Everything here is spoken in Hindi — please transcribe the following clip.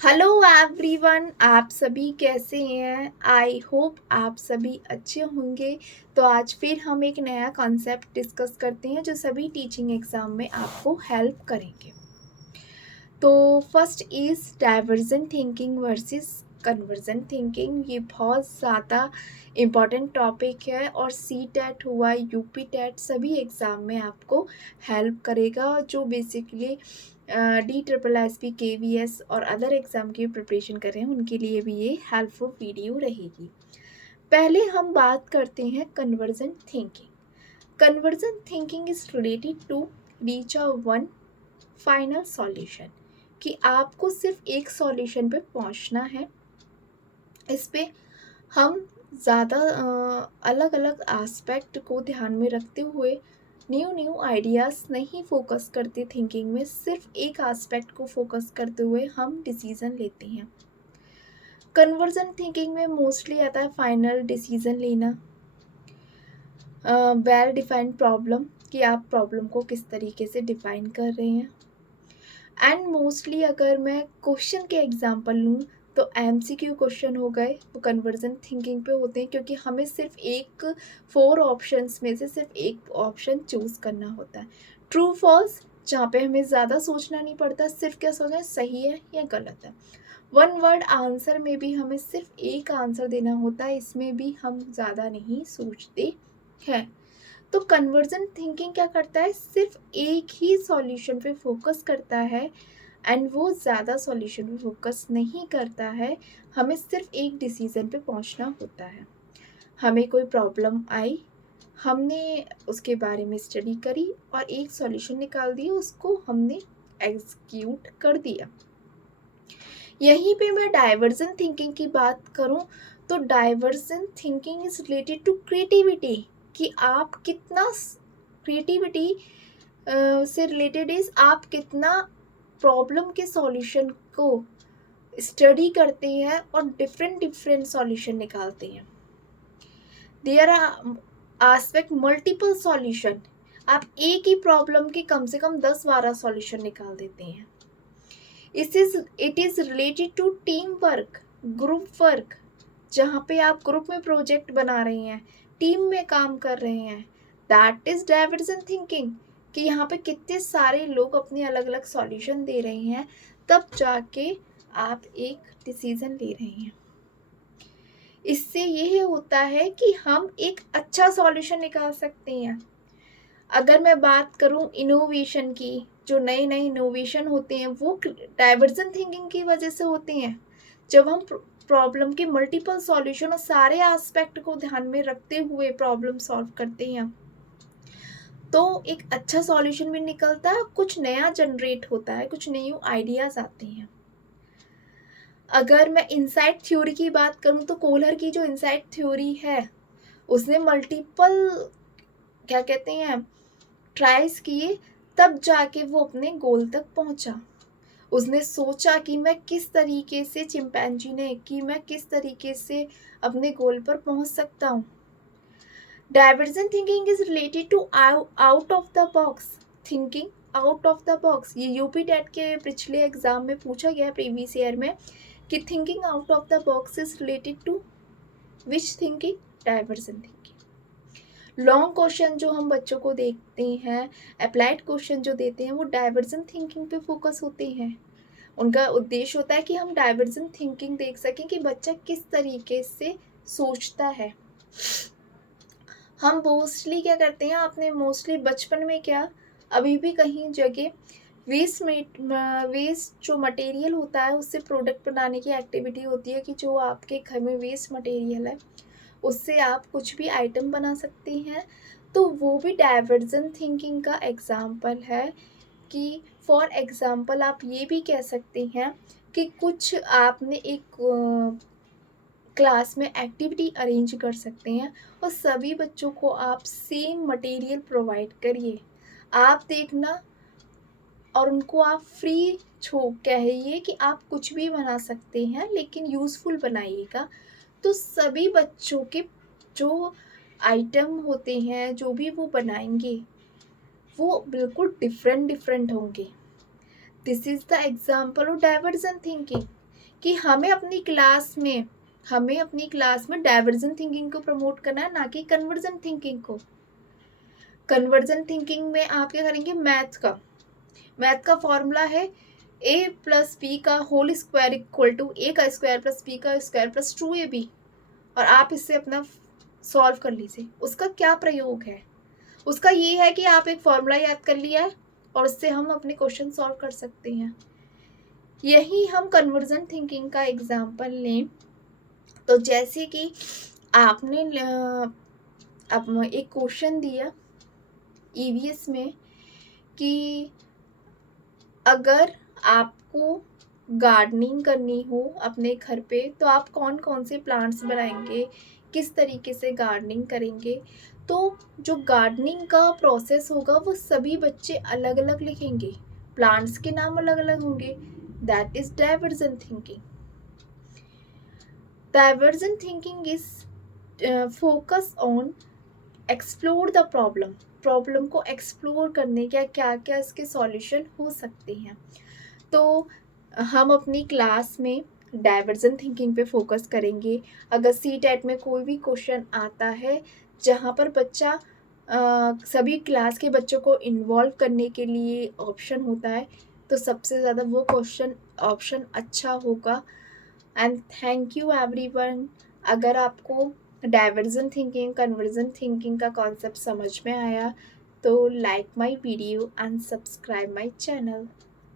हेलो एवरीवन, आप सभी कैसे हैं। आई होप आप सभी अच्छे होंगे। तो आज फिर हम एक नया कॉन्सेप्ट डिस्कस करते हैं जो सभी टीचिंग एग्ज़ाम में आपको हेल्प करेंगे। तो first is divergent thinking versus convergent thinking. ये बहुत ज़्यादा इम्पॉर्टेंट टॉपिक है और सी टेट हुआ, यूपी टेट, सभी एग्ज़ाम में आपको हेल्प करेगा। जो बेसिकली DSSS KVS और अदर एग्ज़ाम की प्रिपरेशन कर रहे हैं उनके लिए भी ये हेल्पफुल वीडियो रहेगी। पहले हम बात करते हैं convergent thinking. Convergent thinking is related to reach a one final solution, कि आपको सिर्फ एक सॉल्यूशन पे पहुंचना है। इस पे हम ज़्यादा अलग अलग एस्पेक्ट को ध्यान में रखते हुए न्यू आइडियाज़ नहीं फोकस करते थिंकिंग में, सिर्फ एक एस्पेक्ट को फोकस करते हुए हम डिसीज़न लेते हैं। कन्वर्जन थिंकिंग में मोस्टली आता है फाइनल डिसीज़न लेना, वेल डिफाइंड प्रॉब्लम, कि आप प्रॉब्लम को किस तरीके से डिफाइन कर रहे हैं। एंड मोस्टली अगर मैं क्वेश्चन के एग्जांपल लूँ तो MCQ क्वेश्चन हो गए, वो कन्वर्जन थिंकिंग पे होते हैं, क्योंकि हमें सिर्फ एक 4 ऑप्शंस में से सिर्फ एक ऑप्शन चूज़ करना होता है। ट्रू फॉल्स, जहाँ पे हमें ज़्यादा सोचना नहीं पड़ता, सिर्फ क्या सोचना है, सही है या गलत है। वन वर्ड आंसर में भी हमें सिर्फ एक आंसर देना होता है, इसमें भी हम ज़्यादा नहीं सोचते हैं। तो कन्वर्जन थिंकिंग क्या करता है, सिर्फ एक ही सॉल्यूशन पे फोकस करता है एंड वो ज़्यादा सॉल्यूशन पे फोकस नहीं करता है। हमें सिर्फ एक डिसीज़न पे पहुंचना होता है। हमें कोई प्रॉब्लम आई, हमने उसके बारे में स्टडी करी और एक सॉल्यूशन निकाल दिया, उसको हमने एग्जीक्यूट कर दिया। यहीं पे मैं डाइवर्जन थिंकिंग की बात करूं तो divergent thinking is related to creativity, कि आप कितना क्रिएटिविटी से रिलेटेड इज आप कितना प्रॉब्लम के सॉल्यूशन को स्टडी करते हैं और डिफरेंट सॉल्यूशन निकालते हैं। There are aspect multiple solution, आप एक ही प्रॉब्लम के कम से कम 10-12 सॉल्यूशन निकाल देते हैं। It is related to team work, group work, जहाँ पे आप ग्रुप में प्रोजेक्ट बना रहे हैं, टीम में काम कर रहे हैं। दैट इज़ डाइवर्जेंट थिंकिंग, कि यहाँ पे कितने सारे लोग अपने अलग अलग सॉल्यूशन दे रहे हैं, तब जाके आप एक डिसीज़न ले रहे हैं। इससे ये होता है कि हम एक अच्छा सॉल्यूशन निकाल सकते हैं। अगर मैं बात करूं इनोवेशन की, जो नए नए इनोवेशन होते हैं वो डाइवर्जन थिंकिंग की वजह से होते हैं। जब हम प्रॉब्लम के मल्टीपल सॉल्यूशन और सारे एस्पेक्ट को ध्यान में रखते हुए प्रॉब्लम सॉल्व करते हैं, तो एक अच्छा सॉल्यूशन भी निकलता है, कुछ नया जनरेट होता है, कुछ न्यू आइडियाज़ आते हैं। अगर मैं इनसाइट थ्योरी की बात करूं तो कोहलर की जो इनसाइट थ्योरी है, उसने मल्टीपल क्या कहते हैं ट्राइज किए, तब जाके वो अपने गोल तक पहुंचा। उसने सोचा कि मैं किस तरीके से चिंपैंजी ने कि मैं किस तरीके से अपने गोल पर पहुंच सकता हूँ। Divergent thinking is related to out of the box thinking, out of the box. ये यूपी टेट के पिछले एग्जाम में पूछा गया प्रीवियस ईयर में, कि thinking out of the box is related to which thinking, divergent thinking. Long question जो हम बच्चों को देखते हैं, अप्लाइड क्वेश्चन जो देते हैं, वो डाइवर्जेंट थिंकिंग पे फोकस होते हैं। उनका उद्देश्य होता है कि हम डाइवर्जेंट थिंकिंग देख सकें कि बच्चा किस तरीके से सोचता है। हम मोस्टली क्या करते हैं, आपने मोस्टली बचपन में क्या, अभी भी कहीं जगह वेस्ट जो मटेरियल होता है उससे प्रोडक्ट बनाने की एक्टिविटी होती है, कि जो आपके घर में वेस्ट मटेरियल है उससे आप कुछ भी आइटम बना सकते हैं। तो वो भी डाइवर्जेंट थिंकिंग का एग्जाम्पल है। कि फॉर एग्जाम्पल आप ये भी कह सकते हैं कि कुछ आपने एक क्लास में एक्टिविटी अरेंज कर सकते हैं और सभी बच्चों को आप सेम मटेरियल प्रोवाइड करिए, आप देखना, और उनको आप फ्री कहिए कि आप कुछ भी बना सकते हैं लेकिन यूज़फुल बनाइएगा। तो सभी बच्चों के जो आइटम होते हैं, जो भी वो बनाएंगे, वो बिल्कुल डिफरेंट होंगे। This is the example of divergent thinking. कि हमें अपनी क्लास में डाइवर्जेंट थिंकिंग को प्रमोट करना है, ना कि कन्वर्जेंट थिंकिंग को। कन्वर्जेंट थिंकिंग में आप क्या करेंगे, मैथ का फॉर्मूला है a प्लस बी का whole square equal to a का स्क्वायर प्लस b का स्क्वायर प्लस 2ab, और आप इससे अपना सॉल्व कर लीजिए। उसका क्या प्रयोग है? उसका ये है कि आप एक फॉर्मूला याद कर लिया है और उससे हम अपने क्वेश्चन सॉल्व कर सकते हैं। यही हम कन्वर्जेंट थिंकिंग का एग्जाम्पल लें तो जैसे कि आपने अब एक क्वेश्चन दिया ईवीएस में कि अगर आपको गार्डनिंग करनी हो अपने घर पे तो आप कौन कौन से प्लांट्स बनाएंगे, किस तरीके से गार्डनिंग करेंगे। तो जो गार्डनिंग का प्रोसेस होगा वो सभी बच्चे अलग अलग लिखेंगे, प्लांट्स के नाम अलग अलग होंगे। That is divergent thinking. Divergent thinking is focus on explore the problem को एक्सप्लोर करने का क्या क्या इसके सॉल्यूशन हो सकते हैं। तो हम अपनी क्लास में डाइवर्जेंट थिंकिंग पे फोकस करेंगे। अगर CTET में कोई भी क्वेश्चन आता है जहाँ पर बच्चा सभी क्लास के बच्चों को इन्वॉल्व करने के लिए ऑप्शन होता है, तो सबसे ज़्यादा वो क्वेश्चन ऑप्शन अच्छा होगा। And thank you everyone. अगर आपको डाइवर्जेंट थिंकिंग कन्वर्जेंट थिंकिंग का कॉन्सेप्ट समझ में आया तो like my video and subscribe my channel.